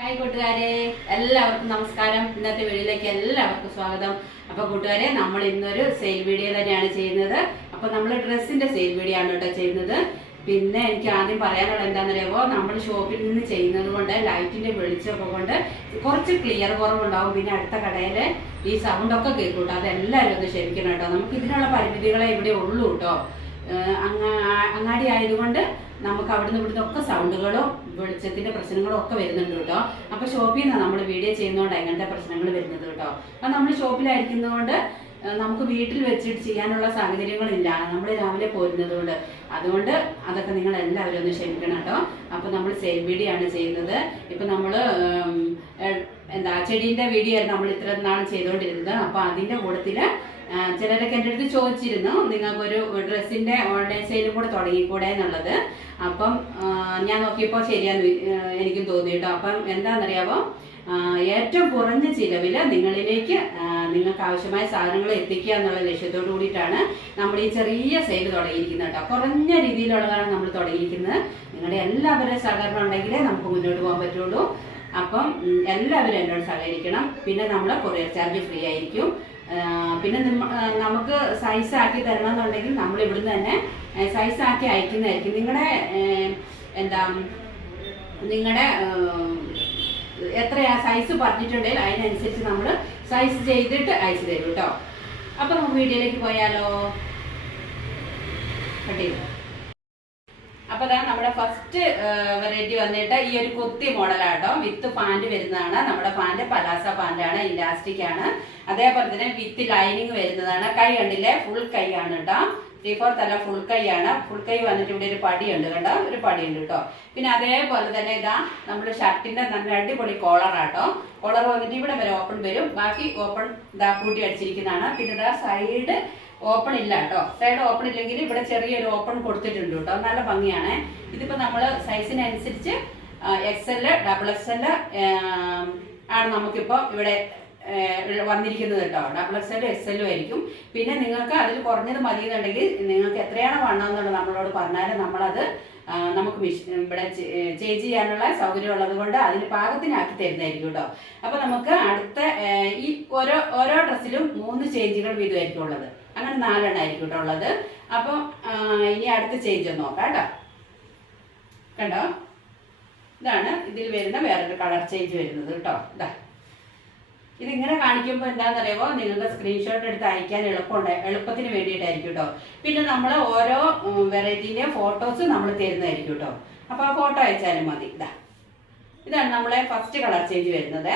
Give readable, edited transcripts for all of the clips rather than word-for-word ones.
Hi കൂട്ടുകാരെ, എല്ലാവർക്കും നമസ്കാരം. ഇന്നത്തെ വീഡിയോയിലേക്ക് എല്ലാവർക്കും സ്വാഗതം. അപ്പൊ കൂട്ടുകാരെ, നമ്മൾ ഇന്നൊരു സെയിൽ വീഡിയോ തന്നെയാണ് ചെയ്യുന്നത്. അപ്പൊ നമ്മൾ ഡ്രസ്സിന്റെ സെയിൽ വീഡിയോ ആണ് കേട്ടോ ചെയ്യുന്നത്. പിന്നെ എനിക്ക് ആദ്യം പറയാനുള്ളത് എന്താണെന്നറിയാമോ, നമ്മൾ ഷോപ്പിൽ നിന്ന് ചെയ്യുന്നത് കൊണ്ട് ലൈറ്റിന്റെ വെളിച്ചമൊക്കെ കൊണ്ട് കുറച്ച് ക്ലിയർ കുറവുണ്ടാവും. പിന്നെ അടുത്ത കടയിലെ ഈ സൗണ്ടൊക്കെ കേൾക്കും കേട്ടോ. അതെല്ലാവരും ഒന്ന് ക്ഷമിക്കണം കേട്ടോ. നമുക്ക് ഇതിനുള്ള പരിമിതികളെ ഇവിടെ ഉള്ളൂ കേട്ടോ. അങ്ങാടി ആയതുകൊണ്ട് നമുക്ക് അവിടുന്ന് ഇവിടുന്ന് ഒക്കെ സൗണ്ടുകളും വെളിച്ചത്തിന്റെ പ്രശ്നങ്ങളും ഒക്കെ വരുന്നുണ്ട് കേട്ടോ. അപ്പൊ ഷോപ്പിൽ നിന്നാണ് നമ്മൾ വീഡിയോ ചെയ്യുന്നതുകൊണ്ട് എങ്ങനത്തെ പ്രശ്നങ്ങൾ വരുന്നത് കേട്ടോ. അപ്പൊ നമ്മൾ ഷോപ്പിലായിരിക്കുന്നതുകൊണ്ട് നമുക്ക് വീട്ടിൽ വെച്ചിട്ട് ചെയ്യാനുള്ള സാഹചര്യങ്ങളില്ല, നമ്മൾ രാവിലെ പോരുന്നത് കൊണ്ട്. അതുകൊണ്ട് അതൊക്കെ നിങ്ങൾ എല്ലാവരും ഒന്ന് ക്ഷമിക്കണം കേട്ടോ. അപ്പൊ നമ്മൾ സെയിൽ വീഡിയോ ആണ് ചെയ്യുന്നത്. ഇപ്പൊ നമ്മള് ചെടീന്റെ വീഡിയോ ആയിരുന്നു നമ്മൾ ഇത്ര നാളും ചെയ്തുകൊണ്ടിരുന്നത്. അപ്പൊ അതിന്റെ കൂട്ടത്തില് ചിലരൊക്കെ എൻ്റെ അടുത്ത് ചോദിച്ചിരുന്നു, നിങ്ങൾക്കൊരു ഡ്രസ്സിന്റെ ഓൺലൈൻ സെയിലും കൂടെ തുടങ്ങിക്കൂടെ എന്നുള്ളത്. അപ്പം ഞാൻ നോക്കിയപ്പോൾ ശരിയാന്ന് എനിക്കും തോന്നി കേട്ടോ. അപ്പം എന്താണെന്നറിയാമോ, ഏറ്റവും കുറഞ്ഞ ചിലവിൽ നിങ്ങളിലേക്ക് നിങ്ങൾക്ക് ആവശ്യമായ സാധനങ്ങൾ എത്തിക്കുക എന്നുള്ള ലക്ഷ്യത്തോടു കൂടിയിട്ടാണ് നമ്മൾ ഈ ചെറിയ സെയിൽ തുടങ്ങിയിരിക്കുന്നത് കേട്ടോ. കുറഞ്ഞ രീതിയിലുള്ളതാണ് നമ്മൾ തുടങ്ങിയിരിക്കുന്നത്. നിങ്ങളുടെ എല്ലാവരുടെയും സഹകരണം ഉണ്ടെങ്കിലേ നമുക്ക് മുന്നോട്ട് പോകാൻ പറ്റുള്ളൂ. അപ്പം എല്ലാവരും എന്നോട് സഹകരിക്കണം. പിന്നെ നമ്മൾ കൊറിയർ ചാർജ് ഫ്രീ ആയിരിക്കും. പിന്നെ നമുക്ക് സൈസ് ആക്കി തരണം എന്നുണ്ടെങ്കിൽ നമ്മൾ ഇവിടുന്ന് തന്നെ സൈസ് ആക്കി അയക്കുന്നതായിരിക്കും. നിങ്ങളുടെ എത്രയാ സൈസ് പറഞ്ഞിട്ടുണ്ടെങ്കിൽ അതിനനുസരിച്ച് നമ്മൾ സൈസ് ചെയ്തിട്ട് അയച്ചു തരും കേട്ടോ. അപ്പൊ നമുക്ക് വീഡിയോയിലേക്ക് പോയാലോ. അപ്പൊ അതാണ് നമ്മുടെ ഫസ്റ്റ് വെറൈറ്റി വന്നിട്ട് ഈ ഒരു കുത്തി മോഡലാട്ടോ. വിത്ത് പാന്റ് വരുന്നതാണ്. നമ്മുടെ പാന്റ് പലാസ പാന്റാണ്, ഇലാസ്റ്റിക് ആണ്. അതേപോലെ തന്നെ വിത്ത് ലൈനിങ് വരുന്നതാണ്. കൈ കണ്ടില്ലേ, ഫുൾ കൈ ആണ് കേട്ടോ. 3/4 അല്ല, ഫുൾ കൈ ആണ്. ഫുൾ കൈ വന്നിട്ട് ഇവിടെ ഒരു പടിയുണ്ട് കണ്ടോ, ഒരു പടിയുണ്ട് കേട്ടോ. പിന്നെ അതേപോലെ തന്നെ ഇതാ നമ്മുടെ ഷർട്ടിന്റെ നല്ല അടിപൊളി കോളറാട്ടോ. കോളർ വന്നിട്ട് ഇവിടെ വരെ ഓപ്പൺ വരും, ബാക്കി ഓപ്പൺ ഇതാ കൂട്ടി അടിച്ചിരിക്കുന്നതാണ്. പിന്നെ ഇതാ സൈഡ് ഓപ്പൺ ഇല്ല കേട്ടോ. സൈഡ് ഓപ്പൺ ഇല്ലെങ്കിൽ ഇവിടെ ചെറിയൊരു ഓപ്പൺ കൊടുത്തിട്ടുണ്ട് കേട്ടോ. നല്ല ഭംഗിയാണ്. ഇതിപ്പോ നമ്മൾ സൈസിനനുസരിച്ച് XL, XXL ആണ് നമുക്കിപ്പോ ഇവിടെ വന്നിരിക്കുന്നത് കേട്ടോ. XXL, XL ആയിരിക്കും. പിന്നെ നിങ്ങൾക്ക് അതിൽ കുറഞ്ഞത് മതി എന്നുണ്ടെങ്കിൽ നിങ്ങൾക്ക് എത്രയാണ് വേണമെന്നുള്ളത് നമ്മളോട് പറഞ്ഞാൽ നമ്മളത് നമുക്ക് ഇവിടെ ചേഞ്ച് ചെയ്യാനുള്ള സൗകര്യം ഉള്ളത് കൊണ്ട് അതിന് പാകത്തിനാക്കി തരുന്നതായിരിക്കും കേട്ടോ. അപ്പൊ നമുക്ക് അടുത്ത ഈ ഓരോ ഡ്രസ്സിലും 3 ചേഞ്ചുകൾ വീതമായിരിക്കും ഉള്ളത്. അങ്ങനെ 4 എണ്ണമായിരിക്കും കേട്ടോ ഉള്ളത്. അപ്പൊ ഇനി അടുത്ത ചേഞ്ച് ഒന്ന് നോക്കാം കേട്ടോ. കണ്ടോ, ഇതാണ് ഇതിൽ വരുന്ന വേറൊരു കളർ ചേഞ്ച് വരുന്നത് കേട്ടോ. ഇതാ ഇതിങ്ങനെ കാണിക്കുമ്പോൾ എന്താണെന്നറിയാമോ, നിങ്ങൾക്ക് സ്ക്രീൻഷോട്ട് എടുത്ത് അയക്കാൻ എളുപ്പത്തിന് വേണ്ടിയിട്ടായിരിക്കും കേട്ടോ. പിന്നെ നമ്മൾ ഓരോ വെറൈറ്റീൻ്റെയും ഫോട്ടോസ് നമ്മൾ തരുന്നതായിരിക്കും കേട്ടോ. അപ്പോൾ ആ ഫോട്ടോ അയച്ചാലും മതി. ഇതാണ് നമ്മളെ ഫസ്റ്റ് കളർ ചേഞ്ച് വരുന്നത്.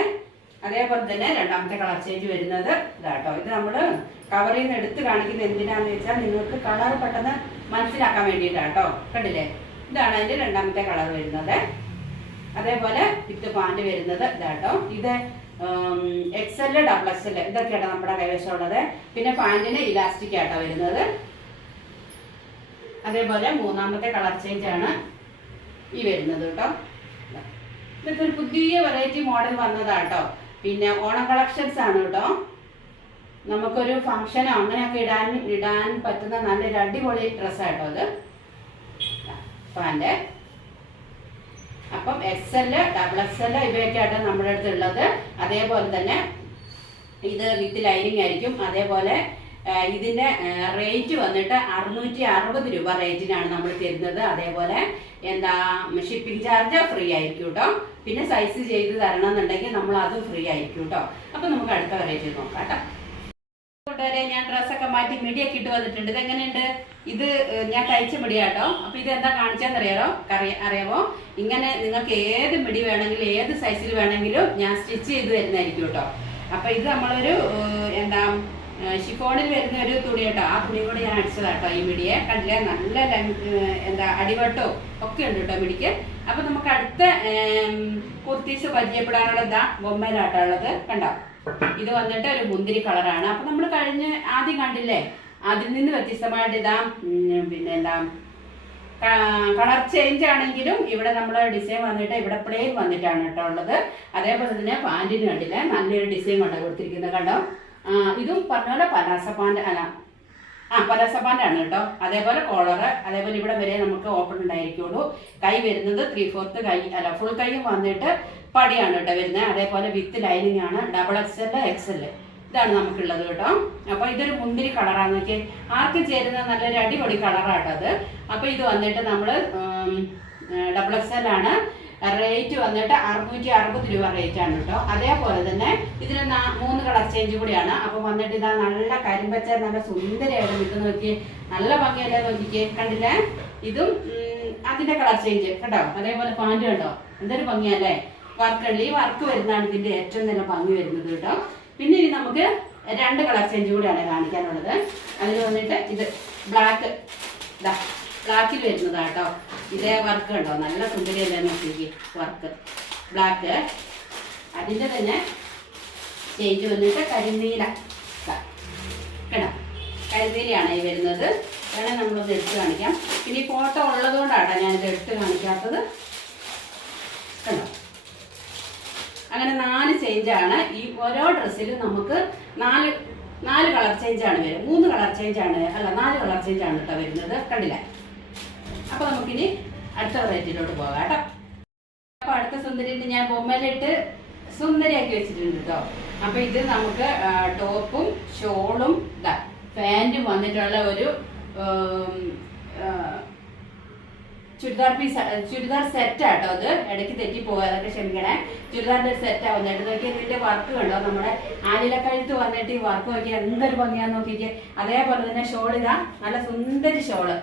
അതേപോലെ തന്നെ രണ്ടാമത്തെ കളർ ചേഞ്ച് വരുന്നത് ഇതാട്ടോ. ഇത് നമ്മൾ കവറിൽ നിന്ന് എടുത്ത് കാണിക്കുന്നത് എന്തിനാന്ന് വെച്ചാൽ നിങ്ങൾക്ക് കളർ പെട്ടെന്ന് മനസ്സിലാക്കാൻ വേണ്ടിയിട്ടാട്ടോ. കണ്ടില്ലേ, ഇതാണ് അതിൻ്റെ രണ്ടാമത്തെ കളർ വരുന്നത്. അതേപോലെ വിത്ത് പാന്റ് വരുന്നത് ഇതാട്ടോ. ഇത് XL, XXL ഇതൊക്കെയാണ് നമ്മുടെ കൈവശമുള്ളത്. പിന്നെ പാന്റിന് ഇലാസ്റ്റിക് ആട്ടോ വരുന്നത്. അതേപോലെ മൂന്നാമത്തെ കളർ ചേഞ്ച് ആണ് ഈ വരുന്നത് കേട്ടോ. ഇതൊക്കെ ഒരു പുതിയ വെറൈറ്റി മോഡൽ വന്നതാട്ടോ. പിന്നെ ഓണം കളക്ഷൻസ് ആണ് കേട്ടോ. നമുക്കൊരു ഫംഗ്ഷനോ അങ്ങനെയൊക്കെ ഇടാൻ പറ്റുന്ന നല്ലൊരു അടിപൊളി ഡ്രസ്സാട്ടോ അത്. പാന്റ് അപ്പം XL, XXL ഇവയൊക്കെയാട്ടോ നമ്മുടെ അടുത്തുള്ളത്. അതേപോലെ തന്നെ ഇത് വിത്ത് ലൈനിങ് ആയിരിക്കും. അതേപോലെ ഇതിന്റെ റേറ്റ് വന്നിട്ട് 660 രൂപ റേറ്റിനാണ് നമ്മൾ തരുന്നത്. അതേപോലെ ഷിപ്പിംഗ് ചാർജ് ഫ്രീ ആയിരിക്കും കേട്ടോ. പിന്നെ സൈസ് ചെയ്ത് തരണം എന്നുണ്ടെങ്കിൽ നമ്മൾ അതും ഫ്രീ ആയിരിക്കും കേട്ടോ. അപ്പൊ നമുക്ക് അടുത്ത വെറൈറ്റി നോക്കാം കേട്ടോ. കൂട്ടുകാരെ, ഞാൻ ഡ്രസ്സൊക്കെ മാറ്റി മിടിയൊക്കെ ഇട്ട് വന്നിട്ടുണ്ട്. ഇതെങ്ങനെയുണ്ട്? ഇത് ഞാൻ തയ്ച്ച മിടിയാട്ടോ. അപ്പൊ ഇത് എന്താ അറിയാമോ, ഇങ്ങനെ നിങ്ങൾക്ക് ഏത് മിടി വേണമെങ്കിലും ഏത് സൈസിൽ വേണമെങ്കിലും ഞാൻ സ്റ്റിച്ച് ചെയ്ത് തരുന്നതായിരിക്കും കേട്ടോ. അപ്പൊ ഇത് നമ്മളൊരു ഷിഫോണിൽ വരുന്ന ഒരു തുണി കേട്ടോ. ആ തുണി കൂടെ ഞാൻ അടിച്ചതാട്ടോ ഈ മിടിയെ. കണ്ടില്ലേ, നല്ല അടിവട്ടോ ഒക്കെ ഉണ്ട് കേട്ടോ മിടിക്ക്. അപ്പൊ നമുക്ക് അടുത്ത കുർത്തീസ് പരിചയപ്പെടാനുള്ളത് ബൊമ്മയിലാട്ടോ ഉള്ളത്. കണ്ടോ, ഇത് വന്നിട്ട് ഒരു മുന്തിരി കളറാണ്. അപ്പൊ നമ്മൾ ആദ്യം കണ്ടില്ലേ, അതിൽ നിന്ന് വ്യത്യസ്തമായിട്ട് പിന്നെ കളർ ചേഞ്ച് ആണെങ്കിലും ഇവിടെ നമ്മൾ ഡിസൈൻ വന്നിട്ട് ഇവിടെ പ്ലെയിൻ വന്നിട്ടാണ് കേട്ടോ ഉള്ളത്. അതേപോലെ തന്നെ പാന്റിന് കണ്ടില്ലേ, നല്ലൊരു ഡിസൈൻ കൊണ്ടാണ് കൊടുത്തിരിക്കുന്നത് കണ്ടോ. ഇതും പറഞ്ഞ പോലെ പലാസ പാന്റ് അല്ല, പലാസ പാന്റാണ് കേട്ടോ. അതേപോലെ കോളറ്, അതേപോലെ ഇവിടെ വരെ നമുക്ക് ഓപ്പൺ ഉണ്ടായിരിക്കുള്ളൂ. കൈ വരുന്നത് 3/4 കൈ അല്ല, ഫുൾ കൈയും വന്നിട്ട് പടിയാണ് കേട്ടോ വരുന്നത്. അതേപോലെ വിത്ത് ലൈനിങ് ആണ്. ഡബിൾ എക്സൽ എക്സൽ ഇതാണ് നമുക്കുള്ളത് കേട്ടോ. അപ്പൊ ഇതൊരു മുന്തിരി കളറാണ് നോക്കിയേ, ആർക്കും ചേരുന്ന നല്ലൊരു അടിപൊളി കളറാട്ടോ അത്. അപ്പൊ ഇത് വന്നിട്ട് നമ്മള് ഡബിൾ എക്സൽ ആണ്. റേറ്റ് വന്നിട്ട് 660 രൂപ റേറ്റ് ആണ് കേട്ടോ. അതേപോലെ തന്നെ ഇതിന് 3 കളർ ചേഞ്ച് കൂടിയാണ്. അപ്പൊ വന്നിട്ട് ഇതാ നല്ല കരിമ്പച്ച നല്ല സുന്ദരമായിട്ട് നിൽക്കുന്ന നോക്കിയേ, നല്ല ഭംഗിയല്ലേ നോക്കിക്കേ, കണ്ടില്ലേ? ഇതും അതിന്റെ കളർ ചേഞ്ച് കേട്ടോ. അതേപോലെ പാൻറ് കണ്ടോ, എന്തൊരു ഭംഗിയല്ലേ? വർക്ക് ഉണ്ട്, ഈ വർക്ക് വരുന്നതാണ് ഇതിന്റെ ഏറ്റവും നല്ല ഭംഗി വരുന്നത് കേട്ടോ. പിന്നെ ഇനി നമുക്ക് 2 കളർ ചേഞ്ച് കൂടിയാണ് കാണിക്കാനുള്ളത്. അതിന് വന്നിട്ട് ഇത് ബ്ലാക്ക്, ബ്ലാക്കിൽ വരുന്നതാട്ടോ. ഇതേ വർക്ക് കണ്ടോ, നല്ല സുന്ദരിയല്ലേ നോക്കി വർക്ക് ബ്ലാക്ക്. അതിൻ്റെ തന്നെ ചേഞ്ച് വന്നിട്ട് കരിനീല കേട്ടോ, കരിനീലയാണ് ഈ വരുന്നത്. വേണേൽ നമ്മളത് എടുത്ത് കാണിക്കാം. പിന്നെ ഈ ഫോട്ടോ ഉള്ളതുകൊണ്ടാട്ടോ ഞാനിത് എടുത്ത് കാണിക്കാത്തത് കണ്ടോ. അങ്ങനെ 4 ചേഞ്ചാണ് ഈ ഓരോ ഡ്രസ്സിലും നമുക്ക് 4 കളർ ചേഞ്ചാണ് വരും. 3 കളർ ചേഞ്ചാണ്, അല്ല 4 കളർ ചേഞ്ചാണ് കേട്ടോ വരുന്നത്, കണ്ടില്ലേ? അപ്പൊ നമുക്കിനി അടുത്ത വെറൈറ്റിയിലോട്ട് പോകാം കേട്ടോ. അപ്പൊ അടുത്ത സുന്ദരിയിട്ട് ഞാൻ ബൊമ്മയിലിട്ട് സുന്ദരിയാക്കി വെച്ചിട്ടുണ്ട് കേട്ടോ. അപ്പൊ ഇത് നമുക്ക് ടോപ്പും ഷോളും പാൻറ്റും വന്നിട്ടുള്ള ഒരു ചുരിദാർ സെറ്റ് ആട്ടോ. അത് ഇടയ്ക്ക് തെറ്റി പോകുക, അതൊക്കെ ക്ഷമിക്കണേ. ചുരിദാറിന്റെ സെറ്റാ വന്നിട്ട് നോക്കി, ഇതിന്റെ വർക്ക് കണ്ടോ, നമ്മുടെ ആലിലക്കഴുത്ത് വന്നിട്ട് ഈ വർക്ക് നോക്കിയാൽ എന്തൊരു ഭംഗിയാന്ന് നോക്കിക്കേ. അതേപോലെ തന്നെ ഷോൾ ഇതാ നല്ല സുന്ദരി ഷോള്.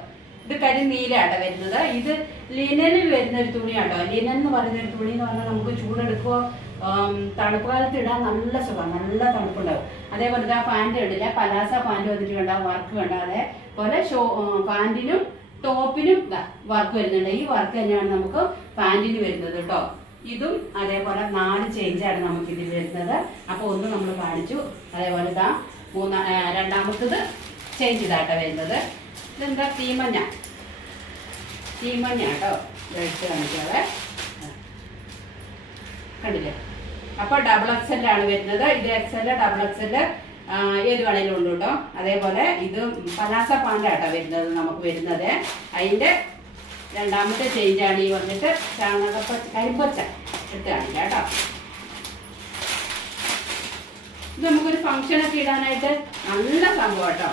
ഇത് കരിനീലാട്ടോ വരുന്നത്. ഇത് ലിനനിൽ വരുന്ന ഒരു തുണിയാട്ടോ. ലിനൻ എന്ന് പറയുന്ന ഒരു തുണി എന്ന് പറഞ്ഞാൽ നമുക്ക് ചൂടെടുക്കുമോ തണുപ്പ് കാലത്ത് ഇടാൻ നല്ല സുഖം, നല്ല തണുപ്പുണ്ടാവും. അതേപോലെ ആ പാൻറ് കണ്ടില്ല, പലാസ പാൻറ് വന്നിട്ട് കണ്ട വർക്ക് കണ്ട. അതേപോലെ പാൻറ്റിനും ടോപ്പിനും വർക്ക് വരുന്നുണ്ട്. ഈ വർക്ക് തന്നെയാണ് നമുക്ക് പാൻറ്റിന് വരുന്നത് കേട്ടോ. ഇതും അതേപോലെ 4 ചേഞ്ചാണ് നമുക്ക് ഇതിൽ വരുന്നത്. അപ്പൊ ഒന്ന് നമ്മൾ കാണിച്ചു. അതേപോലെ ഇതാ രണ്ടാമത്തത് ചേഞ്ച് ഇതാട്ടോ വരുന്നത്. ഇതെന്താ തീമഞ്ഞ കേട്ടോ, എടുത്ത് കാണിക്കാതെ കണ്ടില്ലേ? അപ്പൊ ഡബിൾ എക്സൽ ആണ് വരുന്നത്. ഇത് എക്സൽ ഡബിൾ എക്സൽ ഏത് വേണേലും ഉണ്ട് കേട്ടോ. അതേപോലെ ഇത് പലാസ പാൻറ്റാട്ടോ വരുന്നത് നമുക്ക് വരുന്നത്. അതിന്റെ രണ്ടാമത്തെ ചേഞ്ചാണ് ഈ വന്നിട്ട് കരിമ്പച്ച എടുത്ത് കാണിക്കാം കേട്ടോ. ഇത് നമുക്കൊരു ഫംഗ്ഷനൊക്കെ ഇടാനായിട്ട് നല്ല സംഭവം കേട്ടോ.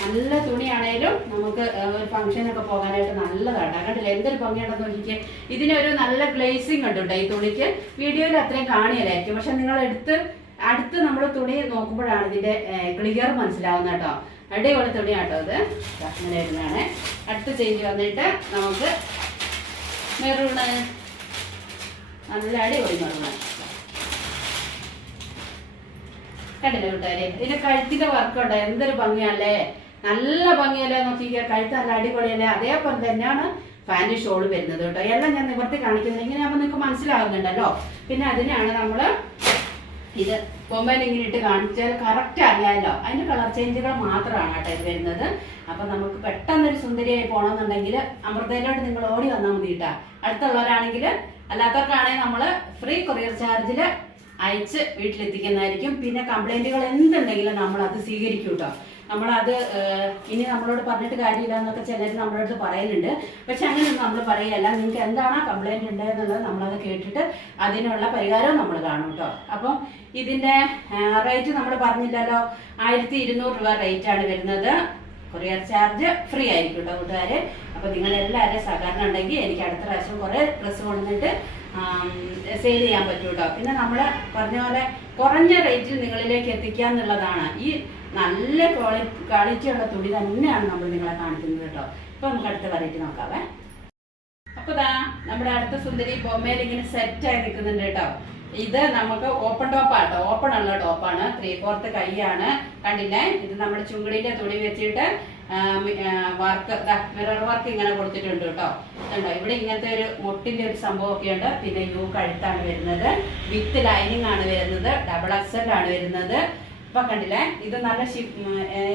നല്ല തുണിയാണേലും നമുക്ക് ഒരു ഫംഗ്ഷനൊക്കെ പോകാനായിട്ട് നല്ലതാട്ടോ. കണ്ടില്ല എന്തൊരു ഭംഗിയുണ്ടെന്ന് നോക്കിക്കേ. ഇതിനൊരു നല്ല ഗ്ലേസിങ് ഉണ്ട് കേട്ടോ ഈ തുണിക്ക്. വീഡിയോയിൽ അത്രയും കാണിയല്ലായിരിക്കും, പക്ഷെ നിങ്ങൾ അടുത്ത് നമ്മൾ തുണി നോക്കുമ്പോഴാണ് ഇതിന്റെ ക്ലിയർ മനസ്സിലാവുന്നത് കേട്ടോ. അടിപൊളി തുണിയാട്ടോ ഇത്. അങ്ങനെ വരുന്നതാണ്. അടുത്ത ചേഞ്ച് വന്നിട്ട് നമുക്ക് മെറൂണ്, നല്ല അടിപൊളി മെറൂണ് കണ്ടില്ലേ കൂട്ടുകാരെ? ഇതിന്റെ കഴുത്തിന്റെ വർക്ക് ഉണ്ടോ, എന്തൊരു ഭംഗിയല്ലേ, നല്ല ഭംഗിയല്ലേ നോക്കിക്കുക. കഴുത്ത് നല്ല അടിപൊളിയല്ലേ. അതേപോലെ തന്നെയാണ് പാൻറ് ഷോള് വരുന്നത് കേട്ടോ. എല്ലാം ഞാൻ നിവർത്തി കാണിക്കുന്നത് ഇങ്ങനെയാകുമ്പോൾ നിങ്ങൾക്ക് മനസ്സിലാവുന്നുണ്ടല്ലോ. പിന്നെ അതിനാണ് നമ്മള് ഇത് ബൊമ്മയിൽ ഇങ്ങനെ ഇട്ട് കാണിച്ചാൽ കറക്റ്റ് അറിയാമല്ലോ. അതിന്റെ കളർ ചേഞ്ചുകൾ മാത്രമാണ് കേട്ടോ ഇത് വരുന്നത്. അപ്പൊ നമുക്ക് പെട്ടെന്നൊരു സുന്ദരിയായി പോകണമെന്നുണ്ടെങ്കിൽ അമൃതയിലോട്ട് നിങ്ങൾ ഓടി വന്നാൽ മതി കേട്ടോ. അടുത്തുള്ളവരാണെങ്കിൽ, അല്ലാത്തവർക്കാണെങ്കിൽ നമ്മള് ഫ്രീ കൊറിയർ ചാർജിൽ അയച്ച് വീട്ടിലെത്തിക്കുന്നതായിരിക്കും. പിന്നെ കംപ്ലൈന്റുകൾ എന്തുണ്ടെങ്കിലും നമ്മൾ അത് സ്വീകരിക്കും കേട്ടോ. നമ്മളത് ഇനി നമ്മളോട് പറഞ്ഞിട്ട് കാര്യമില്ല എന്നൊക്കെ ചിലർ നമ്മളോട് പറയുന്നുണ്ട്. പക്ഷെ അങ്ങനെയൊന്നും നമ്മൾ പറയുകയല്ല. നിങ്ങൾക്ക് എന്താണോ കംപ്ലൈന്റ് ഉണ്ട് എന്നുള്ളത് നമ്മളത് കേട്ടിട്ട് അതിനുള്ള പരിഹാരവും നമ്മൾ കാണും കേട്ടോ. അപ്പം ഇതിന്റെ റേറ്റ് നമ്മൾ പറഞ്ഞില്ലല്ലോ, 1200 രൂപ റേറ്റ് ആണ് വരുന്നത്. കൊറിയർ ചാർജ് ഫ്രീ ആയിരിക്കും കേട്ടോ കൂട്ടുകാര്. അപ്പൊ നിങ്ങൾ എല്ലാവരും സഹകരണം ഉണ്ടെങ്കിൽ എനിക്ക് അടുത്ത പ്രാവശ്യം കുറെ ഡ്രസ്സ് കൊണ്ടുവന്നിട്ട് സെയിൽ ചെയ്യാൻ പറ്റും കേട്ടോ. പിന്നെ നമ്മൾ പറഞ്ഞ പോലെ കുറഞ്ഞ റേറ്റിൽ നിങ്ങളിലേക്ക് എത്തിക്കുക എന്നുള്ളതാണ്. ഈ നല്ല ക്വാളിറ്റി ഉള്ള തുണി തന്നെയാണ് നമ്മൾ നിങ്ങളെ കാണിക്കുന്നത് കേട്ടോ. ഇപ്പൊ നമുക്ക് അടുത്ത വെറൈറ്റി നോക്കാവേ. അപ്പൊ നമ്മുടെ അടുത്ത സുന്ദരി ബൊമ്മയിൽ ഇങ്ങനെ സെറ്റ് ആയി നിൽക്കുന്നുണ്ട് കേട്ടോ. ഇത് നമുക്ക് ഓപ്പൺ ടോപ്പാട്ടോ. ഓപ്പൺ ഉള്ള ടോപ്പാണ്. 3/4 കൈയാണ്. കണ്ടില്ലേ? ഇത് നമ്മുടെ ചുങ്കിടിന്റെ തുണി വെച്ചിട്ട് വർക്ക് മിറർ വർക്ക് ഇങ്ങനെ കൊടുത്തിട്ടുണ്ട് കേട്ടോ. കണ്ടോ? ഇവിടെ ഇങ്ങനത്തെ ഒരു മുട്ടിന്റെ ഒരു സംഭവമൊക്കെ ഉണ്ട്. പിന്നെ യു കഴുത്താണ് വരുന്നത്. വിത്ത് ലൈനിങ് ആണ് വരുന്നത്. ഡബിൾ എക്സൽ ആണ് വരുന്നത്. ഇപ്പൊ കണ്ടില്ലേ? ഇത് നല്ല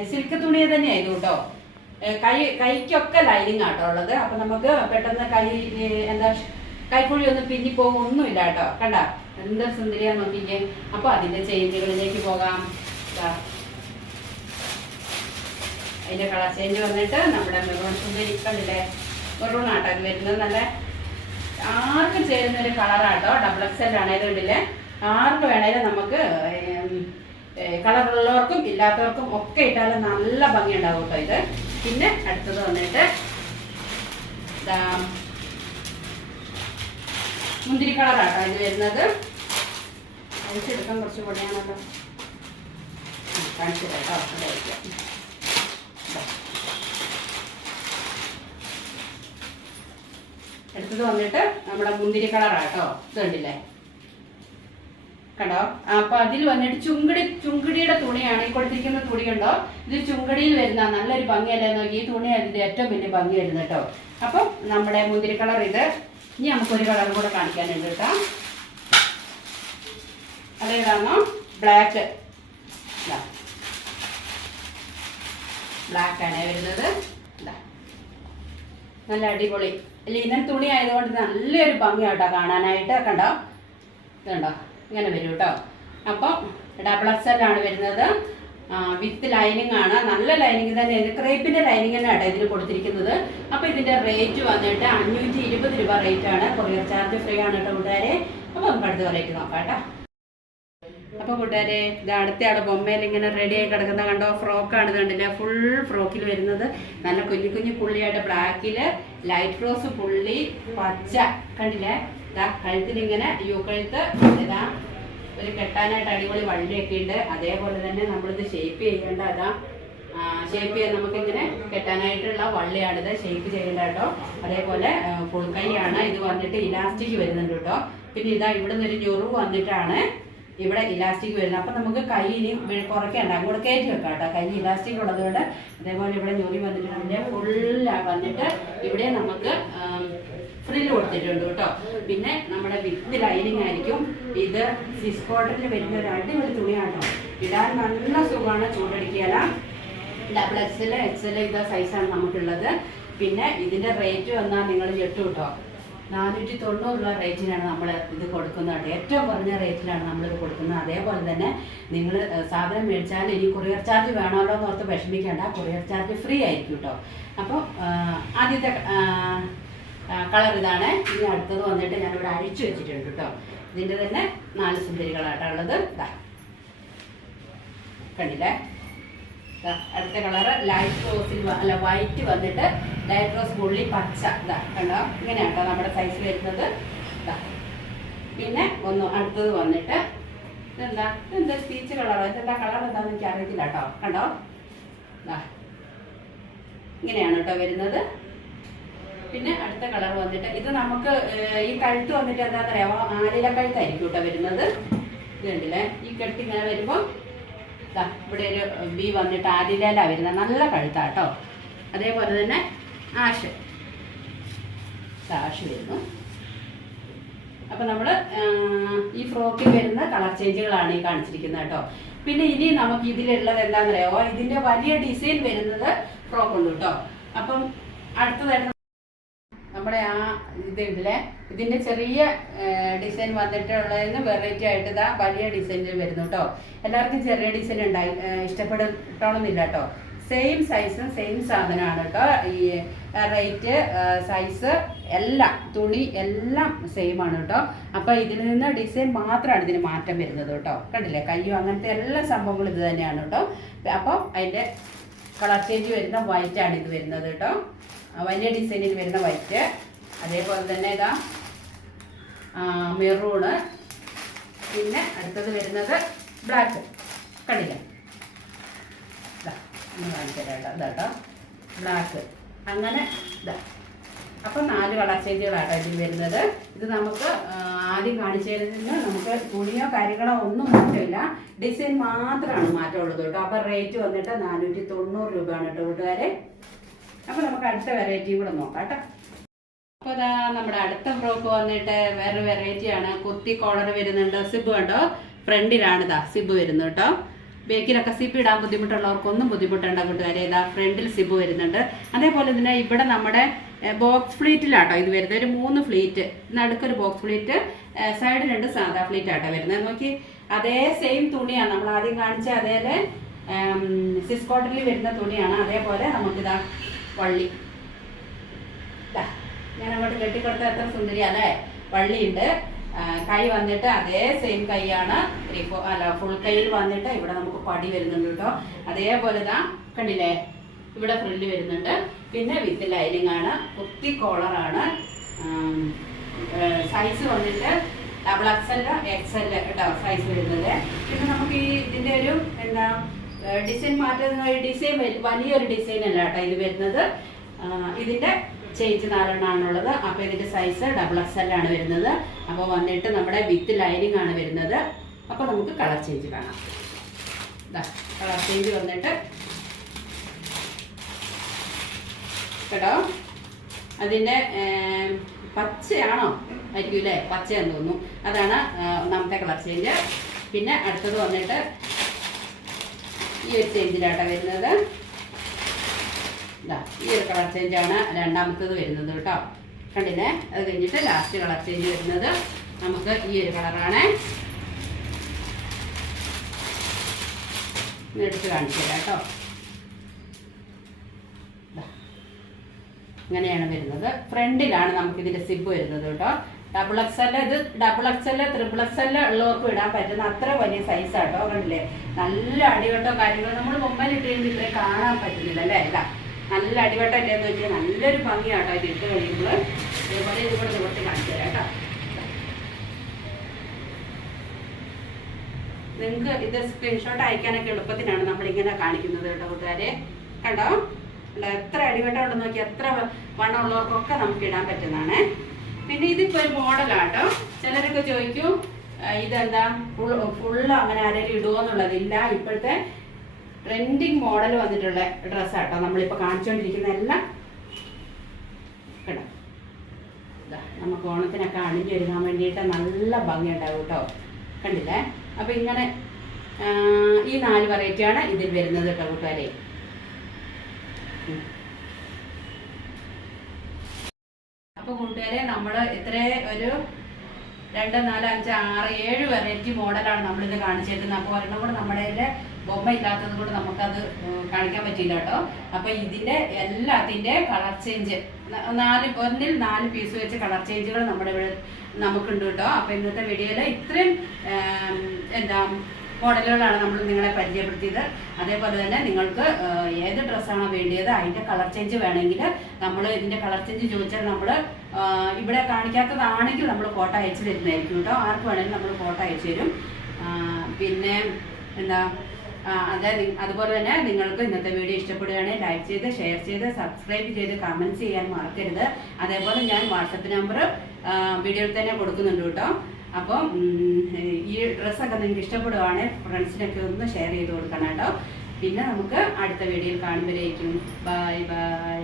സിൽക്ക് തുണി തന്നെയായിരുന്നു കേട്ടോ. കൈക്കൊക്കെ ലൈനിങ് ആട്ടോ ഉള്ളത്. അപ്പൊ നമുക്ക് പെട്ടെന്ന് കൈക്കുഴി ഒന്നും പിന്നിപ്പോകും ഒന്നുമില്ല കേട്ടോ. കണ്ട എന്താ സുന്ദരിയാ നോക്കിക്കേ. അപ്പൊ അതിന്റെ ചേഞ്ചുകളിലേക്ക് പോകാം. അതിന്റെ കളർ ചേഞ്ച് വന്നിട്ട് നമ്മുടെ മെറൂൺ സുന്ദരി കണ്ടില്ലേ? മെറൂൺ ആട്ടോ വരുന്നത്. നല്ല ആർക്കും ചേരുന്ന ഒരു കളറാട്ടോ. ഡബിൾ എക്സൽ ആണേലും ഇതില് ആർക്ക് വേണേലും നമുക്ക് കളറുള്ളവർക്കും ഇല്ലാത്തവർക്കും ഒക്കെ ഇട്ടാലും നല്ല ഭംഗി ഉണ്ടാവും കേട്ടോ ഇത്. പിന്നെ അടുത്തത് വന്നിട്ട് മുന്തിരി കളറാട്ടോ ഇത് വരുന്നത്. അഴിച്ചെടുക്കാൻ കുറച്ച് പൊടിയാണല്ലോ, കാണിച്ചു കേട്ടോ. അടുത്തത് വന്നിട്ട് നമ്മുടെ മുന്തിരി കളറാട്ടോ. ഇത് കണ്ടില്ലേ, കണ്ടോ? അപ്പൊ അതിൽ വന്നിട്ട് ചുങ്കിടിയുടെ തുണിയാണ് ഈ കൊടുത്തിരിക്കുന്ന തുണി. കണ്ടോ, ഇത് ചുങ്കടിയിൽ വരുന്ന നല്ലൊരു ഭംഗിയല്ലേ നോക്കി. ഈ തുണി അതിന്റെ ഏറ്റവും വലിയ ഭംഗി വരുന്നത് കേട്ടോ. അപ്പം നമ്മുടെ മുന്തിരി കളർ ഇത്. ഇനി നമുക്കൊരു കളർ കൂടെ കാണിക്കാനുണ്ട് കേട്ടോ. അതേതാണോ? ബ്ലാക്ക്. ബ്ലാക്ക് ആണ് വരുന്നത്. നല്ല അടിപൊളി ലിനൻ തുണി ആയതുകൊണ്ട് നല്ലൊരു ഭംഗിയാട്ടോ കാണാനായിട്ട്. കണ്ടോ, ഇതുണ്ടോ, ഇങ്ങനെ വരും കേട്ടോ. അപ്പം ഡബിൾ എക്സൽ ആണ് വരുന്നത്. വിത്ത് ലൈനിങ് ആണ്. നല്ല ലൈനിങ് തന്നെയാണ്. ക്രേപ്പിന്റെ ലൈനിങ് തന്നെയാണ് ഇതിന് കൊടുത്തിരിക്കുന്നത്. അപ്പൊ ഇതിന്റെ റേറ്റ് വന്നിട്ട് 520 രൂപ റേറ്റ് ആണ്. കൊറിയർ ചാർജ് ഫ്രീ ആണ് കേട്ടോ കൂട്ടുകാരെ. അപ്പൊ നമുക്ക് അടുത്ത റേറ്റ് നോക്കാം കേട്ടോ. അപ്പൊ കൂട്ടുകാരെ, ഇത് അടുത്ത ആടെ ബൊമ്മയിൽ ഇങ്ങനെ റെഡി ആയി കിടക്കുന്ന കണ്ടോ, ഫ്രോക്കാണ്. ഇത് കണ്ടില്ല, ഫുൾ ഫ്രോക്കിൽ വരുന്നത്. നല്ല കുഞ്ഞു കുഞ്ഞു പുള്ളിയായിട്ട് ബ്ലാക്കില് ലൈറ്റ് റോസ് പുള്ളി പച്ച കണ്ടില്ലേ. ഇതാ കഴുത്തിലിങ്ങനെ യു കഴുത്ത്. ഇതാ ഒരു കെട്ടാനായിട്ട് അടിപൊളി വള്ളിയൊക്കെ ഉണ്ട്. അതേപോലെ തന്നെ നമ്മളിത് ഷേപ്പ് ചെയ്യേണ്ട. അതാ ഷേപ്പ് ചെയ്യാൻ നമുക്കിങ്ങനെ കെട്ടാനായിട്ടുള്ള വള്ളിയാണിത് ഷേപ്പ് ചെയ്യേണ്ട കേട്ടോ. അതേപോലെ ഫുൾ കൈയാണ്. ഇത് വന്നിട്ട് ഇലാസ്റ്റിക് വരുന്നുണ്ട് കേട്ടോ. പിന്നെ ഇതാ ഇവിടെ നിന്നൊരു ഞൊറിവ് വന്നിട്ടാണ് ഇവിടെ ഇലാസ്റ്റിക് വരുന്നത്. അപ്പം നമുക്ക് കൈ ഇനി കുറയ്ക്കേണ്ട, അങ്ങോട്ട് കയറ്റി വെക്കാം കേട്ടോ. കൈ ഇലാസ്റ്റിക് ഉള്ളതുകൊണ്ട്. അതേപോലെ ഇവിടെ ഞൊറി വന്നിട്ട് അതിൻ്റെ ഫുള്ള് വന്നിട്ട് ഇവിടെ നമുക്ക് ഫ്രില്ല് കൊടുത്തിട്ടുണ്ട് കേട്ടോ. പിന്നെ നമ്മുടെ വിത്ത് ലൈനിങ് ആയിരിക്കും. ഇത് സിസ് കോട്ടണിൽ വരുന്ന ഒരു അടിപൊളി തുണിയാണ്. ഇടാൻ നല്ല സുഖമാണ്, ചൂടടിക്കുകയല്ല. ഡബിൾ എക്സൽ ഇത് സൈസാണ് നമുക്കുള്ളത്. പിന്നെ ഇതിൻ്റെ റേറ്റ് വന്നാൽ നിങ്ങൾ ഞെട്ടു കേട്ടോ. 490 രൂപ റേറ്റിനാണ് നമ്മൾ ഇത് കൊടുക്കുന്നത് കേട്ടോ. ഏറ്റവും കുറഞ്ഞ റേറ്റിലാണ് നമ്മളിത് കൊടുക്കുന്നത്. അതേപോലെ തന്നെ നിങ്ങൾ സാധനം മേടിച്ചാൽ ഇനി കൊറിയർ ചാർജ് വേണമല്ലോ എന്ന് ഓർത്ത് വിഷമിക്കേണ്ട. കൊറിയർ ചാർജ് ഫ്രീ ആയിരിക്കും കേട്ടോ. അപ്പോൾ ആദ്യത്തെ കളർ ഇതാണ്. ഇനി അടുത്തത് വന്നിട്ട് ഞാനിവിടെ അഴിച്ചു വെച്ചിട്ടുണ്ട് കേട്ടോ. ഇതിൻ്റെ തന്നെ 4 സുന്ദരികളായിട്ടാണ് ഉള്ളത്. ഇതാ കണ്ടില്ലേ. അടുത്ത കളറ് ലൈറ്റ് റോസിൽ അല്ല വൈറ്റ് വന്നിട്ട് ലൈറ്റ് റോസ് പുള്ളി പച്ച. ഇതാ കണ്ടോ, ഇങ്ങനെയാണ് കേട്ടോ നമ്മുടെ സൈസ് വരുന്നത്. ഇതാ പിന്നെ അടുത്തത് വന്നിട്ട് ഇതെന്താ പീച്ച് കളറോ, ഇതെന്താ കളർ എന്താണെന്ന് എനിക്ക് അറിയത്തില്ല കേട്ടോ. കണ്ടോ, ഇതാ ഇങ്ങനെയാണ് കേട്ടോ വരുന്നത്. പിന്നെ അടുത്ത കളർ വന്നിട്ട് ഇത് നമുക്ക് ഈ കഴുത്ത് വന്നിട്ട് എന്താണെന്ന് അറിയാമോ, ആലില കഴുത്തായിരിക്കും കേട്ടോ വരുന്നത്. ഇത് കണ്ടില്ലേ, ഈ കഴുത്ത് ഇങ്ങനെ വരുമ്പോൾ ഇവിടെ ഒരു ബി വന്നിട്ട് ആലിലയിലാണ് വരുന്നത്. നല്ല കഴുത്താട്ടോ. അതേപോലെ തന്നെ ആഷ് വരുന്നു. അപ്പം നമ്മൾ ഈ ഫ്രോക്കിൽ വരുന്ന കളർ ചേഞ്ചുകളാണ് ഈ കാണിച്ചിരിക്കുന്നത് കേട്ടോ. പിന്നെ ഇനി നമുക്ക് ഇതിലുള്ളത് എന്താണെന്ന് അറിയാമോ, ഇതിൻ്റെ വലിയ ഡിസൈൻ വരുന്നത് ഫ്രോക്കുണ്ട് കേട്ടോ. അപ്പം അടുത്തതായിട്ട് നമ്മുടെ ഇതില്ലേ, ഇതിൻ്റെ ചെറിയ ഡിസൈൻ വന്നിട്ടുള്ളതിന് വെറൈറ്റി ആയിട്ട് ഇതാ വലിയ ഡിസൈനിൽ വരുന്നു കേട്ടോ. എല്ലാവർക്കും ചെറിയ ഡിസൈൻ ഇഷ്ടപ്പെടണമെന്നില്ല കേട്ടോ. സെയിം സൈസും സെയിം സാധനമാണ് കേട്ടോ. ഈ റേറ്റ് സൈസ് എല്ലാം തുണി എല്ലാം സെയിം ആണ് കേട്ടോ. അപ്പോൾ ഇതിൽ നിന്ന് ഡിസൈൻ മാത്രമാണ് ഇതിന് മാറ്റം വരുന്നത് കേട്ടോ. കണ്ടില്ലേ, കയ്യും അങ്ങനത്തെ എല്ലാ സംഭവങ്ങളും ഇത് തന്നെയാണ് കേട്ടോ. അപ്പോൾ അതിൻ്റെ കളർ ചേഞ്ച് വരുന്ന വൈറ്റാണ് ഇത് വരുന്നത് കേട്ടോ. വലിയ ഡിസൈനിൽ വരുന്ന വൈറ്റ്. അതേപോലെ തന്നെ ഇതാ മെറൂണ്. പിന്നെ അടുത്തത് വരുന്നത് ബ്ലാക്ക്. കണ്ടില്ലേ, ഇതാട്ടോ ബ്ലാക്ക്. അങ്ങനെ ഇതാ. അപ്പം 4 കളർ ചേഞ്ചുകളാട്ടോ ഇതിൽ വരുന്നത്. ഇത് നമുക്ക് ആദ്യം കാണിച്ചതിൽ നിന്ന് നമുക്ക് തുണിയോ കാര്യങ്ങളോ ഒന്നും മാറ്റമില്ല, ഡിസൈൻ മാത്രമാണ് മാറ്റമുള്ളത് കേട്ടോ. അപ്പം റേറ്റ് വന്നിട്ട് 490 രൂപയാണ് കേട്ടോ കൂട്ടുകാരെ. അപ്പോൾ നമുക്ക് അടുത്ത വെറൈറ്റിയും കൂടെ നോക്കാം കേട്ടോ. അപ്പോൾ അതാ നമ്മുടെ അടുത്ത ഫ്രോക്ക് വന്നിട്ട് വേറെ വെറൈറ്റിയാണ്. കുർത്തി കോളർ വരുന്നുണ്ട്. സിബ് കണ്ടോ, ഫ്രണ്ടിലാണ് ഇതാ സിബ് വരുന്നത് കേട്ടോ. ബേക്കിലൊക്കെ സിബ് ഇടാൻ ബുദ്ധിമുട്ടുള്ളവർക്കൊന്നും ബുദ്ധിമുട്ടേണ്ട കൂട്ടുകാരെ. ഇതാ ഫ്രണ്ടിൽ സിബ് വരുന്നുണ്ട്. അതേപോലെ തന്നെ ഇവിടെ നമ്മുടെ ബോക്സ് ഫ്ലീറ്റിലാട്ടോ ഇത് വരുന്നത്. ഒരു 3 ഫ്ലീറ്റ്, നടുക്കൊരു ബോക്സ് ഫ്ലീറ്റ്, സൈഡ് 2 സാധാ ഫ്ലീറ്റ് ആട്ടോ വരുന്നത്. നോക്കി, അതേ സെയിം തുണിയാണ് നമ്മൾ ആദ്യം കാണിച്ച അതേ സിസ് കോട്ടണിൽ വരുന്ന തുണിയാണ്. അതേപോലെ നമുക്കിതാ വള്ളി ഞാൻ അങ്ങോട്ട് കെട്ടിക്കൊടുത്ത എത്ര സുന്ദരി അല്ലേ. വള്ളിയുണ്ട്. കൈ വന്നിട്ട് അതേ സെയിം കൈയാണ്, ഫുൾ കൈയിൽ വന്നിട്ട് ഇവിടെ നമുക്ക് പടി വരുന്നുണ്ട് കേട്ടോ. അതേപോലെ ഇതാ കണ്ടില്ലേ, ഇവിടെ ഫ്രില്ല് വരുന്നുണ്ട്. പിന്നെ വിത്ത് ലൈനിങ് ആണ്, കുത്തി കോളറാണ്. സൈസ് വന്നിട്ട് ഡബിൾ XL XL കേട്ടോ സൈസ് വരുന്നത്. പിന്നെ നമുക്ക് ഈ ഇതിൻ്റെ ഒരു എന്താ ഡിസൈൻ മാറ്റുന്ന ഡിസൈൻ വലിയൊരു ഡിസൈൻ അല്ല കേട്ടോ ഇത് വരുന്നത്. ഇതിൻ്റെ ചേഞ്ച് 4 എണ്ണമാണുള്ളത്. അപ്പോൾ ഇതിൻ്റെ സൈസ് ഡബിൾ XL ആണ് വരുന്നത്. അപ്പോൾ വന്നിട്ട് നമ്മുടെ വിത്ത് ലൈനിങ് ആണ് വരുന്നത്. അപ്പോൾ നമുക്ക് കളർ ചേഞ്ച് കാണാം. ഇതാ കളർ ചേഞ്ച് വന്നിട്ട് കേട്ടോ, അതിൻ്റെ പച്ചയാണോ ആയിരിക്കും അല്ലേ, പച്ചയെന്ന് തോന്നുന്നു. അതാണ് ഒന്നാമത്തെ കളർ ചേഞ്ച്. പിന്നെ അടുത്തത് വന്നിട്ട് ഈ ഒരു ചേഞ്ചിലാട്ടോ വരുന്നത്. ഈ ഒരു കളർ ചേഞ്ചാണ് രണ്ടാമത്തത് വരുന്നത് കേട്ടോ. കണ്ടില്ലേ, അത് കഴിഞ്ഞിട്ട് ലാസ്റ്റ് കളർ ചേഞ്ച് വരുന്നത് നമുക്ക് ഈ ഒരു കളറാണ്. എടുത്ത് കാണിച്ചു തരാം കേട്ടോ. ഇങ്ങനെയാണ് വരുന്നത്. ഫ്രണ്ടിലാണ് നമുക്കിതിൻ്റെ സിബ് വരുന്നത് കേട്ടോ. ഡബിൾ XL, ഇത് ഡബിൾ XL ട്രിപ്പിൾ XL ഉള്ളവർക്കും ഇടാൻ പറ്റുന്ന അത്ര വലിയ സൈസാട്ടോ. കണ്ടില്ലേ, നല്ല അടിവട്ടോ കാര്യങ്ങൾ നമ്മൾ മൊബൈൽ ഇട്ട് കഴിയുമ്പോൾ ഇത്രയും കാണാൻ പറ്റുന്നില്ല അല്ലേ. അല്ല, നല്ല അടിവട്ടം ഇല്ലെന്ന് വെച്ചാൽ നല്ലൊരു ഭംഗിയാട്ടോ ഇത് ഇട്ട് കഴിയുമ്പോൾ. അതേപോലെ ഇതുകൂടെ നിവർത്തി കാണിച്ചു തരാം കേട്ടോ. നിങ്ങൾക്ക് ഇത് സ്ക്രീൻഷോട്ട് അയക്കാനൊക്കെ എളുപ്പത്തിനാണ് നമ്മളിങ്ങനെ കാണിക്കുന്നത് കേട്ടോ കൂട്ടുകാരെ. കണ്ടോ, എത്ര അടിവട്ടം ഉണ്ടെന്ന് നോക്കി, എത്ര വണ്ണമുള്ളവർക്കൊക്കെ നമുക്ക് ഇടാൻ പറ്റുന്നതാണ്. പിന്നെ ഇതിപ്പോൾ ഒരു മോഡലാട്ടോ. ചിലരൊക്കെ ചോദിക്കും ഇതെന്താ ഫുള്ള് അങ്ങനെ ആരെങ്കിലും ഇടുമോ എന്നുള്ളതില്ല. ഇപ്പോഴത്തെ ട്രെൻഡിങ് മോഡൽ വന്നിട്ടുള്ള ഡ്രസ്സാട്ടോ നമ്മളിപ്പോൾ കാണിച്ചുകൊണ്ടിരിക്കുന്ന എല്ലാം. കേട്ടോ, നമുക്ക് ഓണത്തിനൊക്കെ അണിഞ്ഞൊരുങ്ങാൻ വേണ്ടിയിട്ട് നല്ല ഭംഗി ഉണ്ടാവും കേട്ടോ. കണ്ടില്ലേ, അപ്പോൾ ഇങ്ങനെ ഈ 4 വെറൈറ്റിയാണ് ഇതിൽ വരുന്നത് കേട്ടോ കൂട്ടുകാരെ. അപ്പോൾ കൂട്ടുകാരെ, നമ്മൾ ഇത്ര ഒരു 2, 4, 5, 6, 7 വെറൈറ്റി മോഡലാണ് നമ്മളിത് കാണിച്ചേക്കുന്നത്. അപ്പോൾ ഒരെണ്ണം കൂടെ നമ്മുടെ ബൊമ്മ ഇല്ലാത്തത് കൊണ്ട് നമുക്കത് കാണിക്കാൻ പറ്റില്ല കേട്ടോ. അപ്പോൾ ഇതിൻ്റെ എല്ലാത്തിൻ്റെ കളർ ചേഞ്ച് 4 പീസ് വെച്ച് കളർ ചേഞ്ചുകൾ നമ്മുടെ ഇവിടെ നമുക്കുണ്ട് കേട്ടോ. അപ്പോൾ ഇന്നത്തെ വീഡിയോയിൽ ഇത്രയും എന്താ മോഡലുകളാണ് നമ്മൾ നിങ്ങളെ പരിചയപ്പെടുത്തിയത്. അതേപോലെ തന്നെ നിങ്ങൾക്ക് ഏത് ഡ്രസ്സാണോ വേണ്ടിയത് അതിൻ്റെ കളർ ചേഞ്ച് വേണമെങ്കിൽ നമ്മൾ ഇതിൻ്റെ കളർ ചേഞ്ച് ചോദിച്ചാൽ നമ്മൾ ഇവിടെ കാണിക്കാത്തതാണെങ്കിൽ നമ്മൾ ഫോട്ടോ അയച്ചു തരുന്നതായിരിക്കും കേട്ടോ. ആർക്ക് വേണമെങ്കിലും നമ്മൾ ഫോട്ടോ അയച്ചു തരും. പിന്നെ എന്താ അതുപോലെ തന്നെ നിങ്ങൾക്ക് ഇന്നത്തെ വീഡിയോ ഇഷ്ടപ്പെടുകയാണെങ്കിൽ ലൈക്ക് ചെയ്ത്, ഷെയർ ചെയ്ത്, സബ്സ്ക്രൈബ് ചെയ്ത്, കമൻറ്റ്സ് ചെയ്യാൻ മറക്കരുത്. അതേപോലെ ഞാൻ വാട്സപ്പ് നമ്പർ വീഡിയോയിൽ തന്നെ കൊടുക്കുന്നുണ്ട് കേട്ടോ. അപ്പം ഈ ഡ്രസ്സൊക്കെ നിങ്ങൾക്ക് ഇഷ്ടപ്പെടുവാണെങ്കിൽ ഫ്രണ്ട്സിനൊക്കെ ഒന്ന് ഷെയർ ചെയ്ത് കൊടുക്കണം കേട്ടോ. പിന്നെ നമുക്ക് അടുത്ത വീഡിയോയിൽ കാണുമ്പോഴേക്കും ബൈ ബൈ.